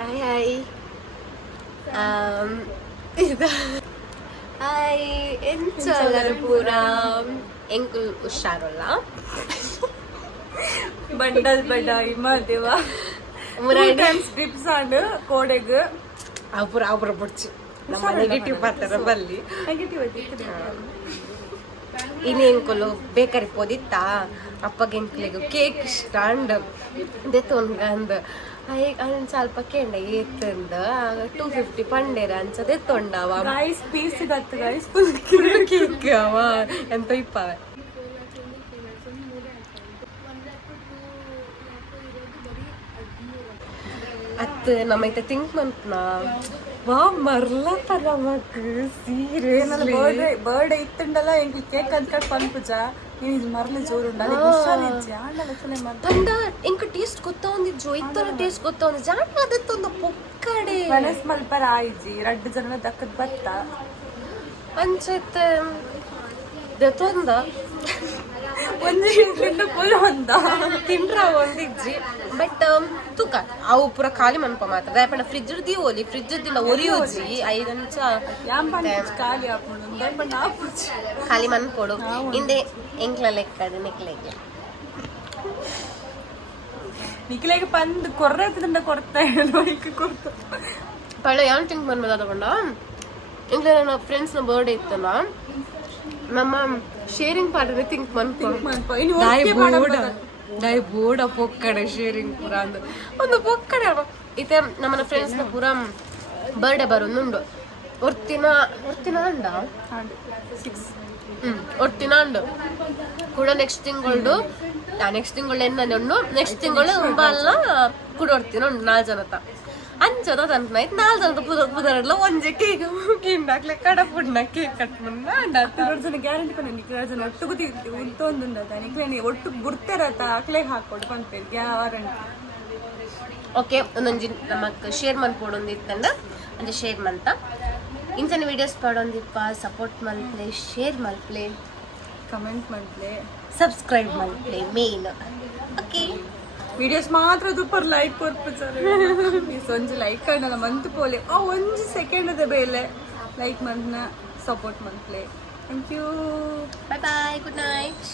hi ಇದು hi ಎಂಚಲರು ಪೂರ ಎಂಕುಲ್ ಹುಷಾರಲ್ಲ bundle ಬಡ ಇಮ್ಮದೇವ ಸ್ಟ್ರಿಪ್ಸ್ ಆಂಡ್ ಕೋಡೆಗ್ ಅಪುರ ಬುಡ್ಚಿ ನಮ್ಮ ನೆಗೆಟಿವ್ ಪಾತ್ರ ಬಲ್ಲಿ ನೆಗೆಟಿವ್ ಇನ್ನು ಎಂಕುಲು ಬೇಕರಿ ಪೋದಿತ್ತ ಅಪ್ಪಗೆ ಎಂಕುಲಿಗೆ ಕೇಕ್ ಇಷ್ಟ ಅಂಡ್ ದೆತ್ತೊಂಡ್ಗ ಅಂದ್ ಅಂದ್ ಸ್ವಲ್ಪ ಕೆಂಡ ಏತಂದ 250 ಪಂಡೇರ ಅಂಚ ದೆತ್ತೊಂಡವ ಗೈಸ್ ಪೀಸ್ ಇದತ್ತು ಗೈಸ್ ಫುಲ್ ಕೇಕ್ ಅವ ಎಂತ ಇಪ್ಪವ ಅತ್ತು ನಮ್ಮೈತೆ ಥಿಂಕ್ ಮನ್ಪನ ವಾ ಮರ್ಲತ್ತ ನಮಕ್ ಸೀರಿಯಸ್ಲಿ ಬರ್ಡೇ ಇತ್ತುಂಡಲ್ಲ ಎಂಕ್ ಕೇಕ್ ಅಂದ್ಕಟ್ ಪನ್ಪುಜ ಇದು ಮರ್ಲೆ ಜೋರು ಉಂಡು ಹುಷಾರಿಜ್ಜಿ ಆಂಡಲ ತಂಡ ಇಂಕ ಟೇಸ್ಟ್ ಗೊತ್ತೊಂದಿಜ್ಜು ಇತ್ತನ ಟೇಸ್ಟ್ ಗೊತ್ತೊಂದು ಜಾಣ ಅದತ್ತೊಂದು ಪೊಕ್ಕಡೆ ಮನಸ್ ಮಲ್ಪರ ಆಯ್ಜಿ 2 ಜನ ದಕ್ಕದ್ ಬತ್ತ ಅಂಚೈತ ದೆತ್ತೊಂದ ಒಂದ್ ಪುಲ್ ಒಂದ ತಿಂಡ್ರ ಒಂದಿಜ್ಜಿ ಬಟ್ ತೂಕ ಅವು ಪೂರ ಖಾಲಿ ಮನ್ಪ ಮಾತ್ರ ದಯಪಂಡ ಫ್ರಿಜ್ ದೀವೋಲಿ ಫ್ರಿಜ್ ದಿನ ಒರಿಯೋಜಿ 5 ಅಂಚ ಖಾಲಿ ಆಪುಂಡು ದಯಪಂಡ ಆಪುಜಿ ಖಾಲಿ ಮನ್ಪೊಡು ಇಂದೆ ಎಂಕ್ಲ ಲೆಕ್ಕದ ನೆಕ್ಲೆಗೆ ನಿಕ್ಲೆಗೆ ಪಂದ್ ಕೊರ್ರೆತ್ತದಿಂದ ಕೊಡ್ತಾ ಕೊಡ್ತ ಪಳ್ಳ ಯಾನ್ ತಿಂಕ್ ಬಂದ್ಮೇಲೆ ತಗೊಂಡ ಇಂಗ್ಲ ನನ್ನ ಫ್ರೆಂಡ್ಸ್ನ ಬರ್ಡೇ ಇತ್ತಲ್ಲ ನಮ್ಮ ಶೇರಿಂಗ್ ಪಾರ್ಟ್ನೇ ತಿಂಕ್ ಡೈ ಬೋಡ ಪೊಕ್ಕಡೆ ಶೇರಿಂಗ್ ಪೂರ ಅಂದ್ ಒಂದು ಪೊಕ್ಕಡೆ ಇತ್ತೆ ನಮ್ಮನ ಫ್ರೆಂಡ್ಸ್ನ ಪೂರ ಬರ್ಡೇ ಬರೋದುಂಡು ಒರ್ತಿನ ಅಂಡ 6 ಒರ್ತಿನ ಅಂಡು ಕೂಡ ನೆಕ್ಸ್ಟ್ ತಿಂಗಳು ಎನ್ನೊಂಡು ನೆಕ್ಸ್ಟ್ ತಿಂಗಳು ಬಲ್ಲ ಕೂಡ ಒರ್ತಿನ ಉಂಡು 4 ಜನತ ಅಂಚದ ತನಕ 4 ಜನದ ಪುದರಡ್ಲ ಒಂಜೆ ಕೇಕ್ ಕಿಂಡಾಕ್ಲೆ ಕಡಪುಣ್ಣ ಕೇಕ್ ಕಟ್ ಮುನ್ನ ಅಂಡ 2 ಜನ ಗ್ಯಾರಂಟಿ ಕೊನೆ ನಿಕ್ಲ ಜನ ಒಟ್ಟು ಉಂತೊಂದುಂಡತ ನಿಕ್ಲೇನಿ ಒಟ್ಟು ಬುಡ್ತೆರತ ಅಕ್ಲೆಗ್ ಹಾಕೊಡು ಪಂಪೇರ್ ಗ್ಯಾರಂಟಿ ಓಕೆ ಒಂದೊಂಜಿ ನಮಕ್ ಶೇರ್ ಮನ್ಪೋಡೊಂದು ಇತ್ತಂಡ ಅಂಚೆ ಶೇರ್ ಮಂತ ಇಂಚನ ವಿಡಿಯೋಸ್ ಪಡೊಂದಿಪ್ಪ ಸಪೋರ್ಟ್ ಮಲ್ಪ್ಲೆ ಶೇರ್ ಮಲ್ಪ್ಲೆ ಕಮೆಂಟ್ ಮಲ್ಪ್ಲೆ ಸಬ್ಸ್ಕ್ರೈಬ್ ಮಲ್ಪ್ಲೆ ಮೇನ್ ಓಕೆ ವಿಡಿಯೋಸ್ ಮಾತ್ರ ದುಪ್ಪರ್ ಲೈಕ್ ಕೊರ್ಪುಜಾರೆ ಒಂಜಿ ಲೈಕ್ ಕಾಣಲ್ಲ ಮಂತ್ ಪೋಲೆ ಆ 1 ಸೆಕೆಂಡ್ ಬೇಲೆ ಲೈಕ್ ಮನ್ಪನ ಸಪೋರ್ಟ್ ಮನ್ಪ್ಲೆ thank you bye good night